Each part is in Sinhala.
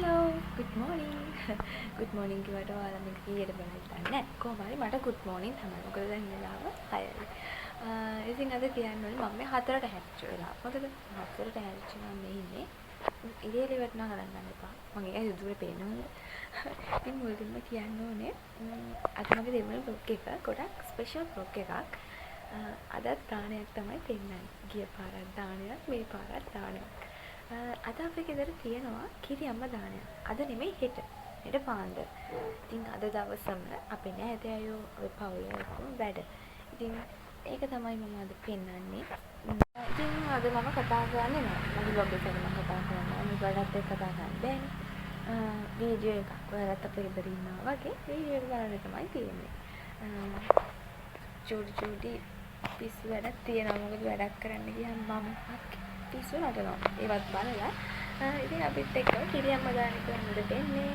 hello good morning good morning කිව්වට ඔයාලා මේක කීයට බලන්න දන්නේ කොහොම හරි මට good morning තමයි මොකද දැන් වෙලාව 6යි ඉතින් අද කියන්නේ මම මේ 4ට හැරිච්ච වෙලාව මොකද 4ට හැරිච්ච මම මේ ඉන්නේ ඉරියලි වටනා ගන්න ගන්න එපා මගේ ඇයි දුරේ පේනවද ඉතින් මුලින්ම කියන්න ඕනේ අද මගේ දෙවන vlog එක ගොඩක් ස්පෙෂල් vlog එකක් අදත් දානයක් තමයි පෙන්නන්නේ ගිය පාරක් දානයක් මේ පාරක් දානයක් අද අපේ ගෙදර තියෙනවා කිරි අම්ම දානයක්. අද නෙමෙයි හෙට. හෙට පාන්දර. ඉතින් අද දවසම අපේ නෑදෑයෝ අයෝ අපේ පවුලේ ඔක්කොම වැඩ. ඉතින් ඒක තමයි මම අද පෙන්නන්නේ. ඉතින් අද මම කතා කරන්නේ නෑ. මගේ බ්ලොග් එකේ මම කතා කරනවා. මේ වලත් එක්ක කතා කරන්න බෑනේ. වීඩියෝ එකක්. ඔයාලත් අපේ ගෙදර ඉන්නවා වගේ වීඩියෝ එක බලන්න තමයි තියෙන්නේ. චූටි පිස්සු වැඩක් තියෙනවා. මොකද වැඩක් කරන්න ගියාම මම පිස්සු නටනවා. ඒවත් බලලා ඉතින් අපිත් එක්ක කිරියම්ම දාන කරන්නද දෙන්නේ.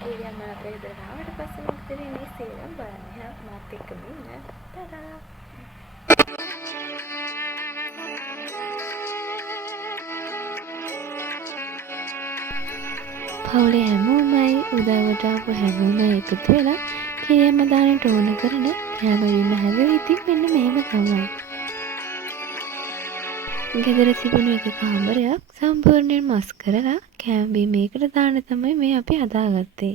කිරියම්ම අපේ ගෙදරට ආවට පස්සේ මොකද වෙන්නේ සේරම බලන්න. එහෙනම් මාත් එක්කම ඉන්න. ටටා. පවුලේ හැමෝමයි උදේට ආපු හැමෝමයි එකතු වෙලා කිරියම්ම දානට ඕන කරන කෑමවීම හැදුවේ ඉතින් මෙන්න මෙහෙම තමයි. ගෙදර තිබුණු එක කාමරයක් සම්පූර්ණයෙන්ම මස් කරලා කෑම මේකට දාන්න තමයි මේ අපි හදාගත්තේ.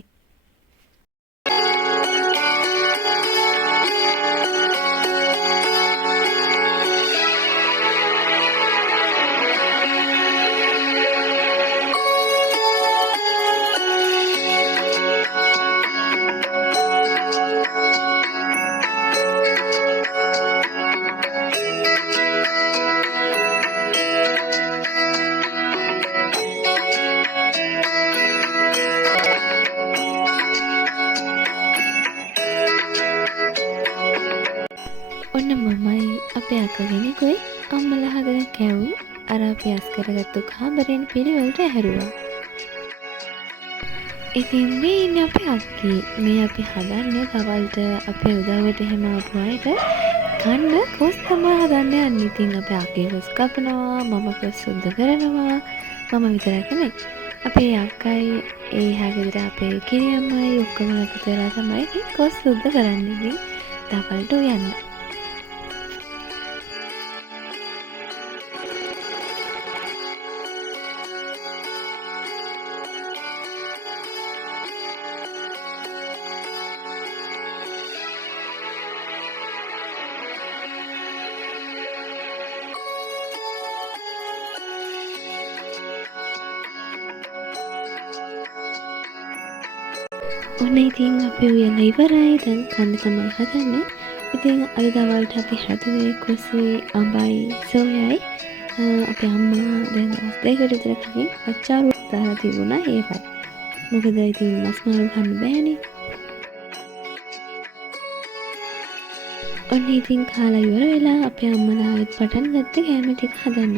ඔන්න මමයි අපේ අක්කා කෙනෙකුයි අම්මලා හදන කැවුම් අර අපි අස් කරගත්තු කාමරෙන් පිළිවෙලට හැරුවා. ඉතින් මේ ඉන්නේ අපේ අක්කී. මේ අපි හදන්නේ දවල්ට අපේ උදව්වට එහෙම ආපු අයට කන්න කොස් තමයි හදන්න යන්නේ. ඉතින් අපේ අක්කී කොස් කපනවා, මම කොස් සුද්ධ කරනවා. මම විතරක් නෙමෙයි. අපේ අක්කයි ඒ හැගෙදර අපේ කිරියම්මයි ඔක්කොම එකතු වෙලා තමයි කොස් සුද්ධ කරන්නේ. ඉතින් දවල්ට උයන්නේ. ඔන්න ඉතින් අපි උයලා ඉවරයි. දැන් කන්න තමයි හදන්නේ. ඉතින් අද දවල්ට අපි හැදුවේ කොසුයි, අඹයි, සෝයයි. අපේ අම්මා දැන් දවස් දෙකකට විතර කලින් අච්චාරු දාලා තිබුණා ඒකයි. මොකද ඉතින් මස් මාළු කන්න බෑනේ. ඔන්න ඉතින් කාලා ඉවර වෙලා අපේ අම්මලා ආයෙත් පටන් ගත්ත කෑම ටික හදන්න.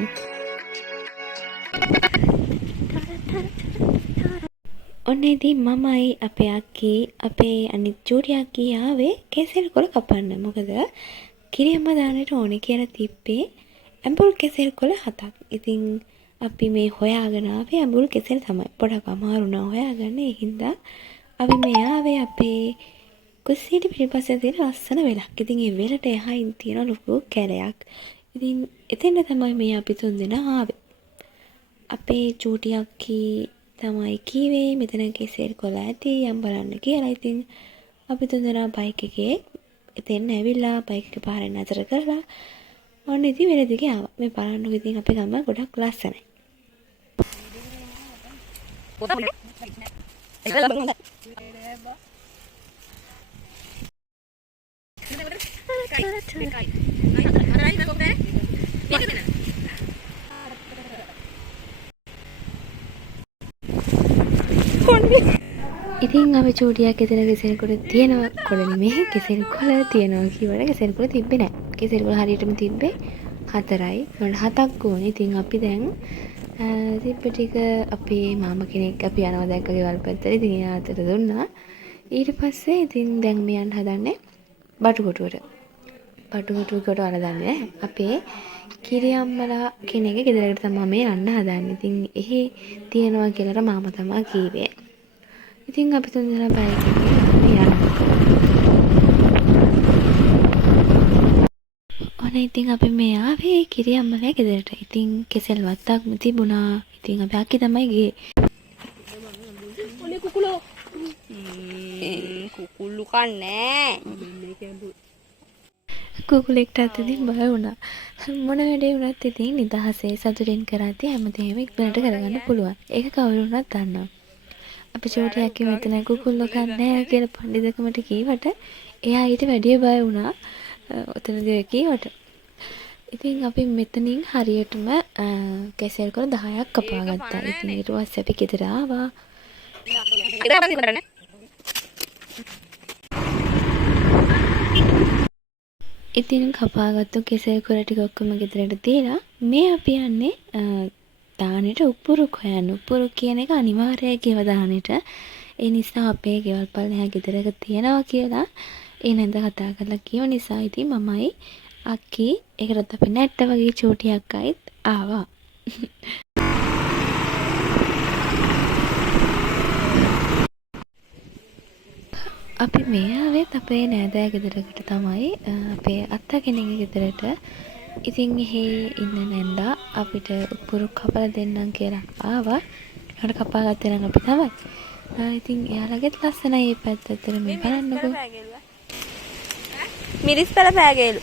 ඔන්න ඉතින් මමයි අපේ අක්කී අපේ අනිත් චූටි අක්කී ආවේ කෙසෙල් කොළ කපන්න. මොකද කිරියම්ම දාන්නට ඕනේ කියලා තිබ්බේ ඇඹුල් කෙසෙල් කොළ 7ක්. ඉතින් අපි මේ හොයාගෙන ආවේ ඇඹුල් කෙසෙල් තමයි. පොඩක් අමාරු නා හොයාගන්න. ඒ හින්දා අපි මේ ආවේ අපේ කුස්සියට පිටිපස්සේ තියෙන ලස්සන වෙලක්. ඉතින් ඒ වෙලට එහායින් තියෙන ලොකු කැලයක්. ඉතින් එතෙන්ද තමයි මේ අපි තුන් දෙනා ආවේ. අපේ චූටි අක්කී තමයි කීවේ මෙතන කෙසෙල් කොළ ඇති යම් බලන්න කියලා. ඉතින් අපි තුන්දෙනා බයික් එකේ එතෙන් ඇවිල්ලා බයික් එක පාරෙන් අතර කරලා ඔන්න ඉතින් වෙල දිගේ ආවා. මේ බලන්නකො ඉතින් අපේ ගම ගොඩක් ලස්සනයි. ඉතින් අපි චූටියක් ගෙදර කෙසෙල් කොළ තියෙනවා. කොළ නෙමෙයි කෙසෙල් කොළ තියෙනවා කියවල කෙසෙල් කොළ තිබ්බේ නැහැ. කෙසෙල් කොළ හරියටම තිබ්බේ 4යි. ඒකට 7ක් ඕනේ. ඉතින් අපි දැන් තිබ්බ ටික අපේ මාමා කෙනෙක් අපි යනවා දැක්ක ගෙවල් පැත්තට. ඉතින් එයාට දුන්නා. ඊට පස්සේ ඉතින් දැන් මේ යන්න හදන්නේ බටු කොටුවට. බටු කොටුවකට වල දන්නේ නැහැ. අපේ කිරි අම්මලා කෙනෙක් ගෙදරකට තමයි මේ යන්න හදන්නේ. ඉතින් එහි තියනවා කියලා මාමා තමයි කීවේ. ඉතින් අපි තුන්දෙනා බයික් එකේ යනවා. ඔන්න ඉතින් අපි මේ ආවේ කිරි අම්මලා ගෙදරට. ඉතින් කෙසෙල් වත්තක් තිබුණා. ඉතින් අපි අක්කි තමයි ගියේ. ඔනේ කුකුලෝ. කුකුල්ලු කන්නේ. කුකුලෙක්ටත් ඉතින් බය වුණා. මොන වැඩේ වුණත් ඉතින් නිදහසේ සතුටින් කරද්දී හැමදේම ඉක්මනට කරගන්න පුළුවන්. ඒක කවුරු වුණත් දන්නවා. අපි චෝටි අක්කි මෙතන කුකුල්ලෝ කන්නේ කියලා පඬිතුකමට කීවට එයා ඊට වැඩිය බය වුණා. ඔතනදී කීවට. ඉතින් අපි මෙතනින් හරියටම කෙසෙල් කොළ 10ක් කපා ගත්තා. ඉතින් ඊට පස්සේ අපි ගෙදර ආවා. ඉතින් කපාගත්තු කෙසෙල් කොළ ටික ඔක්කොම ගෙදරට තියලා මේ අපි යන්නේ දානෙට උප්පුරුක් හොයන්න. උප්පුරුක් කියන එක අනිවාර්යයි කියලා දානෙට. ඒ නිසා අපේ ගෙවල් පල්ලෙහා ගෙදරක තියනවා කියලා ඒ නැන්ද කතා කරලා කියව නිසා ඉතින් මමයි අක්කි ඒකටත් අපි නැට්ට වගේ චූටි අක්කයිත් ආවා. අපි මේ ආවෙත් අපේ නෑදෑ ගෙදරකට තමයි අපේ අත්තා කෙනෙක්ගේ ගෙදරට. ඉතින් එහි ඉන්න නැන්දා අපිට උප්පුරුක් කපලා දෙන්නම් කියලා ආවා. ඒකට කපා ගත්තේ නම් අපි තමයි. ඉතින් එයාලගෙත් ලස්සනයි මේ පැත්තට මේ බලන්නකෝ. මිරිස් පැල පෑගේලු.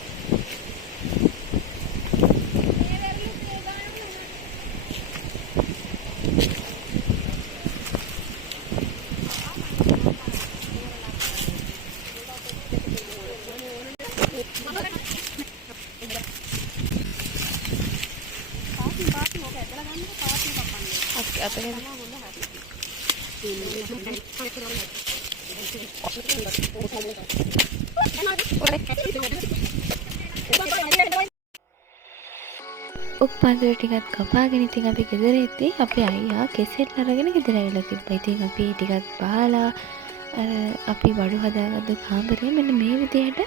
උප්පන්දර ටිකක් කපාගෙන ඉතින් අපි ගෙදර එද්දී අපේ අයියා කෙසෙල් අරගෙන ගෙදර ඇවිල්ලා තිබ්බා. ඉතින් අපි ටිකක් බාලා අපි බඩු හදාගත්ත කාමරේ මෙන්න මේ විදිහට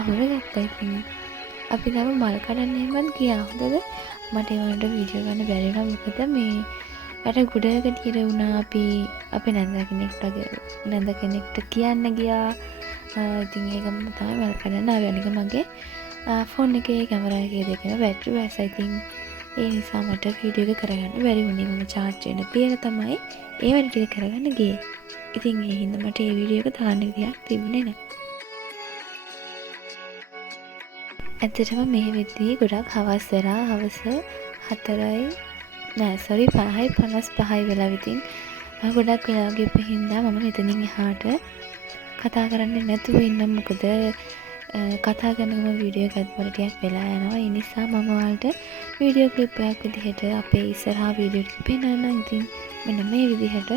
අහුරගත්තා. ඉතින් අපි තම මල් කඩන්න එහෙමත් ගියා. හොඳද? මට ඒ වුණාට වීඩියෝ ගන්න බැරි වුණා. මොකද මේ අර ගුඩක දිර වුණා. අපි අපේ නැන්ද කෙනෙක්ට කියන්න ගියා. ඉතින් ඒකම තමයි මල් කඩන්න ආවේ. අනික මගේ ෆෝන් එකේ කැමරා එකේ දෙකම බැටරි වැස්සයි. ඉතින් ඒ නිසා මට වීඩියෝ එක කරගන්න බැරි වුණේ. මම charge වෙන තියලා තමයි ඒ වැඩ ටික කරගන්න ගියේ. ඉතින් ඒ හින්දා මට ඒ වීඩියෝ එක දාන්න විදියක් තිබුණේ නැහැ. ඇත්තටම මේ වෙද්දී ගොඩක් හවස් වෙලා හවස 5:55 වෙලා ඉතින් ගොඩක් වෙලා ගිහපු හින්දා මම මෙතනින් එහාට කතා කරන්නේ නැතුව ඉන්න. මොකද කතා කරනකම වීඩියෝ එකත් ටිකක් වෙලා යනවා. ඒ නිසා මම ඔයාලට වීඩියෝ ක්ලිප් එකක් විදිහට අපේ ඉස්සරහා වීඩියෝ ටික පෙන්නන්නම්. ඉතින් මෙන්න මේ විදිහට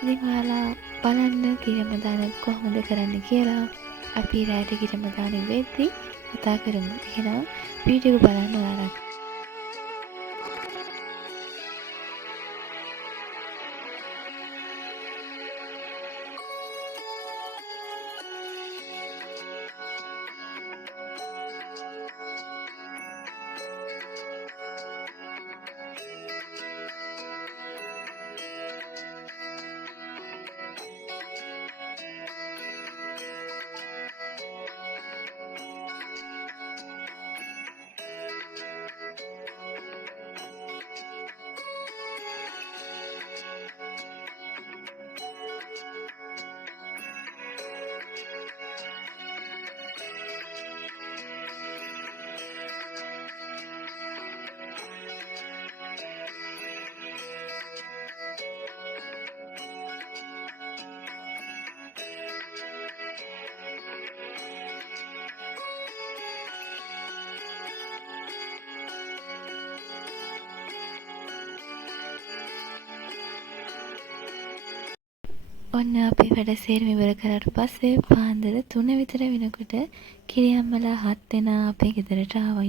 ඉතින් ඔයාලා බලන්න කිරමදාන කොහොමද කරන්න කියලා. අපි රැයට කිරමදාන වෙද්දී කතා කරමු. එහෙනම් වීඩියෝ බලන්න ඔයාලා. ඔන්න අපි වැඩ සේරම ඉවර කරාට පස්සේ පාන්දර 3 විතර වෙනකොට කිරි අම්මලා 7 දෙනා අපේ ගෙදරට ආවා.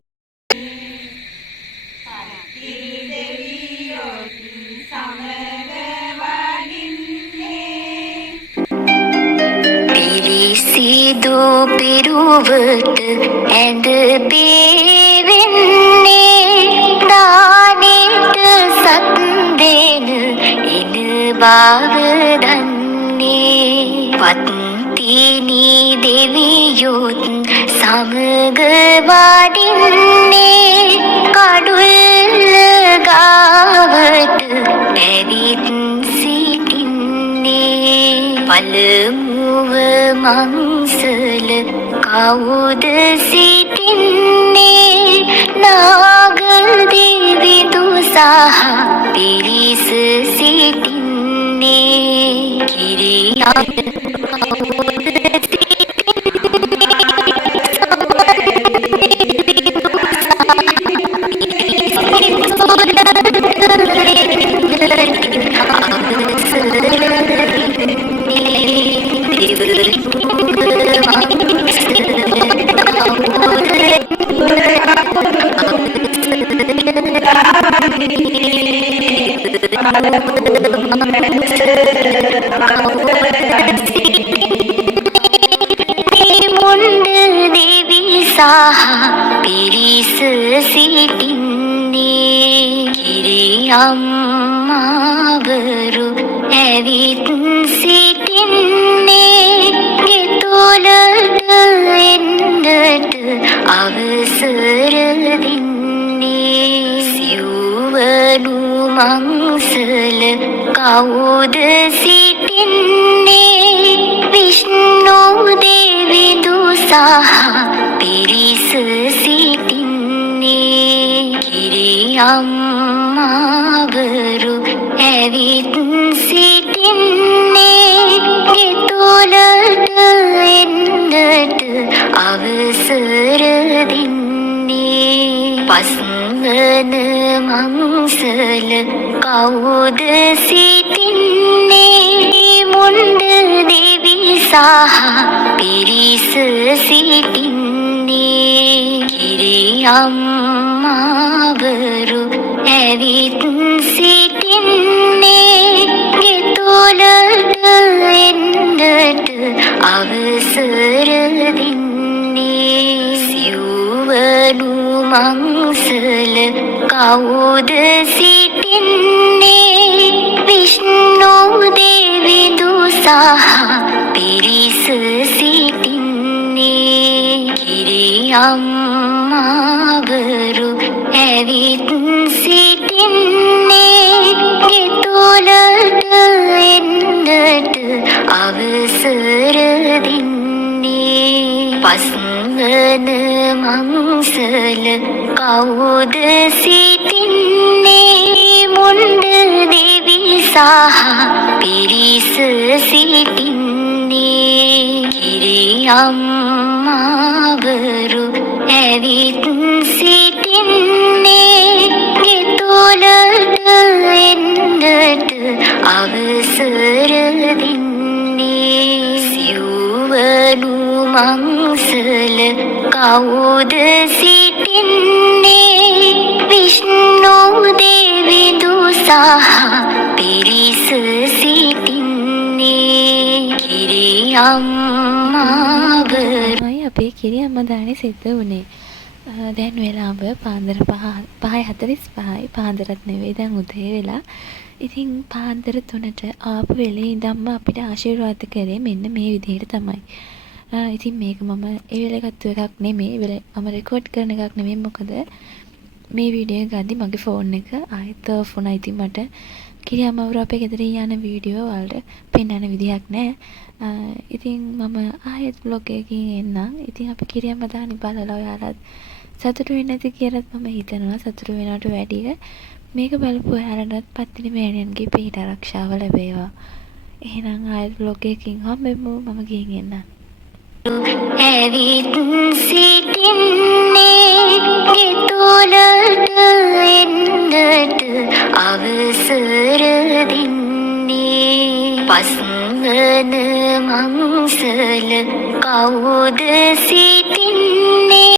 පිරිසිදු පිරුවට ඇඳ බේවෙන්නේ බව දන්නේ පත්තිනී දෙවියොත් සමග වඩින්නේ කඩුල්ල ගාවට ඇවිත් සිටින්නේ පළමුව මංසල කවුද සිටින්නේ නාග දෙවිඳු සහ පිරිස සිටින්නේ කිරියා පිරිස සිටින්නේ කිරියම්මාවරු ඇවිත් සිටින්නේ ගෙතුලට එන්නට අවසර දෙන්නේ සිව්වනු මංසල කවුද සිටින්නේ විෂ්ණු දෙවිඳු සහ පිරිස සිටින්නේ කිරියම්මාවරු ඇවිත් සිටින්නේ ගෙතුලට එන්නට අවසර දෙන්නේ පස්වන මංසල කවුද සිටින්නේ මුණ්ඩ දෙවි සහ පිරිස සිටින්නේ කිරියම්මාවරු ඇවිත් සිටින්නේ ගෙතුලට එන්නට අවසර දෙන්නේ සිව්වනු මංසල කවුද සිටින්නේ විෂ්ණු දෙවිඳු සහ පිරිස සිටින්නේ කිරියම්මාවරු ඇවිත් සිටින්නේ ගෙතුලට එන්නට අවසර දෙන්නේ පස්වන මංසල කවුද සිටින්නේ මුණ්ඩ දෙවි සහ පිරිස සිටින්නේ කිරියම්මාවරු ඇවිත් සිටින්නේ ගෙතුලට එන්නට අවසර දෙන්නේ සිව්වනු මංසල කවුද සිටින්නේ විෂ්ණු දෙවිඳු සහ පිරිස සිටින්නේ කිරියම්මාවරු අපේ කිරියම්මා දානේ සිද්ධ වුණේ දැන් වෙලාව පාන්දර 5:45යි පාන්දරත් නෙවෙයි දැන් උදේ වෙලා. ඉතින් පාන්දර 3ට ආපු වෙලේ ඉඳන්ම අපිට ආශිර්වාද කරේ මෙන්න මේ විදිහට තමයි. ඉතින් මේක මම ඒ වෙලේ ගත්ත එකක් නෙමෙයි. ඒ වෙලේ මම රෙකෝඩ් කරන එකක් නෙමෙයි. මොකද මේ වීඩියෝ එක ගද්දි මගේ ෆෝන් එක ආයෙත් ඔෆ් වුණා. ඉතින් මට කිරියම්මවරු අපේ ගෙදර යන වීඩියෝ වලට පෙන්වන්න විදිහක් නැහැ. ඉතින් මම ආයෙත් vlog එකකින් එන්නම්. ඉතින් අපි කිරියම්මා දානි බලලා ඔයාලත් සතුටු වෙන්නේ නැති කියලාත් මම හිතනවා. සතුටු වෙනවට වැඩිය මේක බලපු ඔයාලටත් පත්තිනි මෑණියන්ගේ පිහිට ආරක්ෂාව ලැබේවා. එහෙනම් ආයෙත් vlog එකකින් හම්බෙමු. මම ගිහින් එන්නම්. ඇවිත් සිටින්නේ ගෙතුලට එන්නට අවසර දෙන්නේ පස්වන මංසල කවුද සිටින්නේ